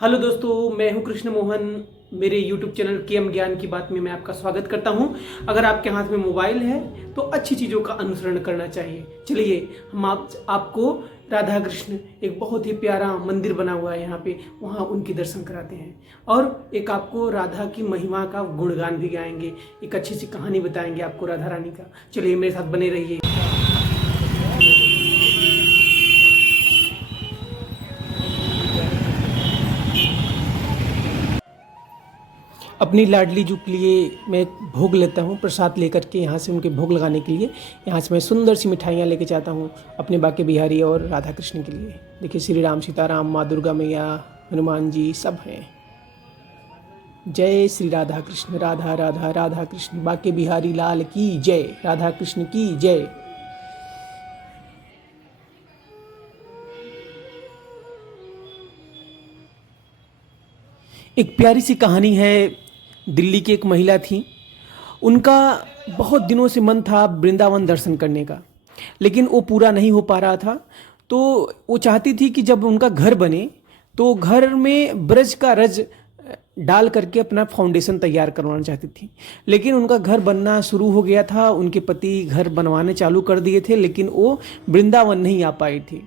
Hello दोस्तों, मैं हूं कृष्ण मोहन। मेरे YouTube चैनल केएम ज्ञान की बात में मैं आपका स्वागत करता हूं। अगर आपके हाथ में मोबाइल है तो अच्छी चीज़ों का अनुसरण करना चाहिए। चलिए हम आपको राधा कृष्ण एक बहुत ही प्यारा मंदिर बना हुआ है यहाँ पे, वहाँ उनके दर्शन कराते हैं और एक आपको राधा की महिमा का गुणगान भी गाएंगे, एक अच्छी सी कहानी बताएंगे आपको राधा रानी का। चलिए मेरे साथ बने रहिए। अपनी लाडली जू के लिए मैं भोग लेता हूँ, प्रसाद लेकर के यहाँ से उनके भोग लगाने के लिए। यहाँ से मैं सुंदर सी मिठाइयाँ लेके जाता हूँ अपने बाके बिहारी और राधा कृष्ण के लिए। देखिए श्री राम, सीताराम, माँ दुर्गा मैया, हनुमान जी सब हैं। जय श्री राधा कृष्ण, राधा राधा राधा कृष्ण, बाके बिहारी लाल की जय, राधा कृष्ण की जय। एक प्यारी सी कहानी है। दिल्ली की एक महिला थी, उनका बहुत दिनों से मन था वृंदावन दर्शन करने का, लेकिन वो पूरा नहीं हो पा रहा था। तो वो चाहती थी कि जब उनका घर बने तो घर में ब्रज का रज डाल करके अपना फाउंडेशन तैयार करवाना चाहती थी। लेकिन उनका घर बनना शुरू हो गया था, उनके पति घर बनवाने चालू कर दिए थे, लेकिन वो वृंदावन नहीं आ पाई थी।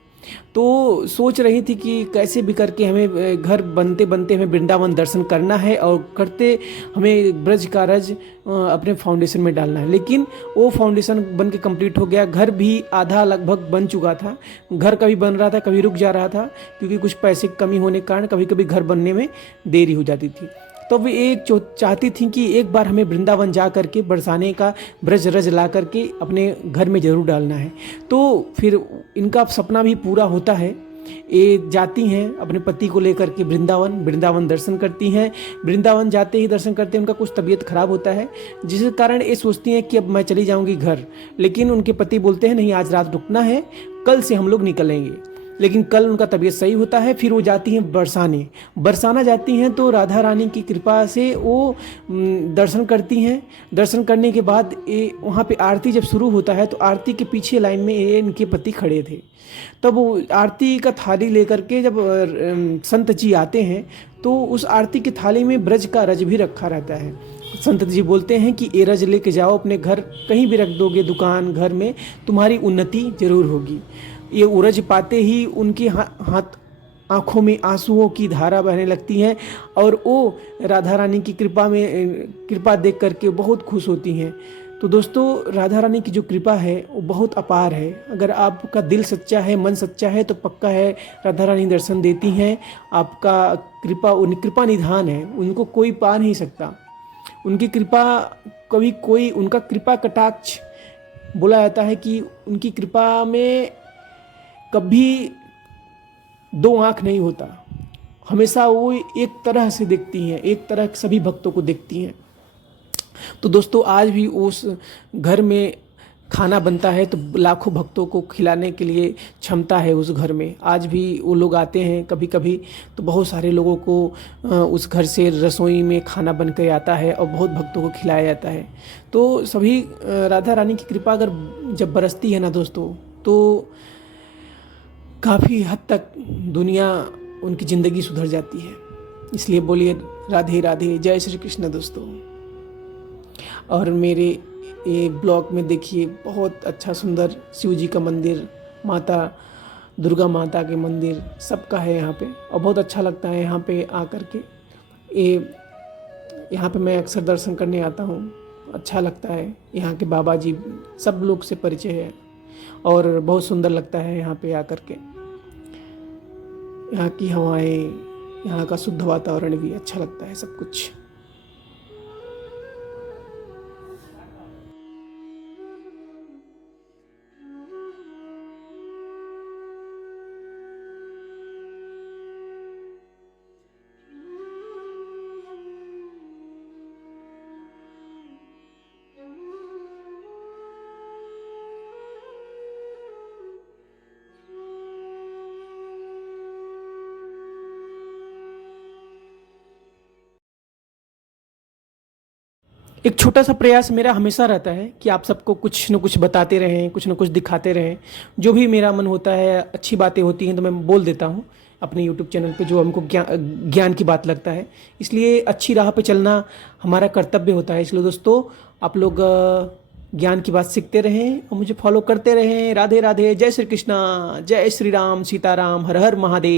तो सोच रही थी कि कैसे भी करके हमें घर बनते बनते हमें वृंदावन दर्शन करना है और करते हमें ब्रज का रज अपने फाउंडेशन में डालना है। लेकिन वो फाउंडेशन बन के कंप्लीट हो गया, घर भी आधा लगभग बन चुका था। घर कभी बन रहा था, कभी रुक जा रहा था, क्योंकि कुछ पैसे की कमी होने के कारण कभी कभी घर बनने में देरी हो जाती थी। तो वे एक चाहती थी कि एक बार हमें वृंदावन जा करके बरसाने का ब्रज रज ला करके अपने घर में ज़रूर डालना है। तो फिर इनका सपना भी पूरा होता है। ये जाती हैं अपने पति को लेकर के वृंदावन दर्शन करती हैं। वृंदावन जाते ही दर्शन करते हैं उनका कुछ तबीयत खराब होता है, जिस कारण ये सोचती हैं कि अब मैं चली जाऊंगी घर। लेकिन उनके पति बोलते हैं नहीं, आज रात रुकना है, कल से हम लोग निकलेंगे। लेकिन कल उनका तबीयत सही होता है। फिर वो जाती हैं बरसाना जाती हैं। तो राधा रानी की कृपा से वो दर्शन करती हैं। दर्शन करने के बाद ये वहाँ पे आरती जब शुरू होता है तो आरती के पीछे लाइन में ये इनके पति खड़े थे। तब वो आरती का थाली लेकर के जब संत जी आते हैं तो उस आरती की थाली में ब्रज का रज भी रखा रहता है। संत जी बोलते हैं कि ये रज लेके जाओ अपने घर, कहीं भी रख दोगे, दुकान घर में, तुम्हारी उन्नति जरूर होगी। ये उरज पाते ही उनके हाथ आँखों में आंसुओं की धारा बहने लगती हैं और वो राधा रानी की कृपा देख करके बहुत खुश होती हैं। तो दोस्तों, राधा रानी की जो कृपा है वो बहुत अपार है। अगर आपका दिल सच्चा है, मन सच्चा है, तो पक्का है राधा रानी दर्शन देती हैं। आपका कृपा निधान है, उनको कोई पा नहीं सकता। उनकी कृपा कभी कोई, उनका कृपा कटाक्ष बोला जाता है कि उनकी कृपा में कभी दो आँख नहीं होता, हमेशा वो एक तरह से देखती हैं, एक तरह सभी भक्तों को देखती हैं। तो दोस्तों, आज भी उस घर में खाना बनता है तो लाखों भक्तों को खिलाने के लिए क्षमता है उस घर में। आज भी वो लोग आते हैं कभी कभी, तो बहुत सारे लोगों को उस घर से रसोई में खाना बन कर आता है और बहुत भक्तों को खिलाया जाता है। तो सभी राधा रानी की कृपा अगर जब बरसती है ना दोस्तों, तो काफ़ी हद तक दुनिया, उनकी ज़िंदगी सुधर जाती है। इसलिए बोलिए राधे राधे, जय श्री कृष्ण दोस्तों। और मेरे ये ब्लॉग में देखिए बहुत अच्छा सुंदर शिव जी का मंदिर, माता दुर्गा माता के मंदिर सबका है यहाँ पे, और बहुत अच्छा लगता है यहाँ पे आकर के। यहाँ पे मैं अक्सर दर्शन करने आता हूँ, अच्छा लगता है। यहाँ के बाबा जी सब लोग से परिचय है और बहुत सुंदर लगता है यहाँ पे आकर के। यहाँ की हवाएं, यहाँ का शुद्ध वातावरण भी अच्छा लगता है, सब कुछ। एक छोटा सा प्रयास मेरा हमेशा रहता है कि आप सबको कुछ न कुछ बताते रहें, कुछ न कुछ दिखाते रहें। जो भी मेरा मन होता है, अच्छी बातें होती हैं तो मैं बोल देता हूँ। अपने यूट्यूब चैनल पे जो हमको ज्ञान की बात लगता है। इसलिए अच्छी राह पे चलना हमारा कर्तव्य होता है। इसलिए दोस्तों आप लोग ज्ञान की बात सीखते रहें और मुझे फॉलो करते रहें। राधे राधे, जय श्री कृष्णा, जय श्री राम, सीताराम, हर हर महादेव।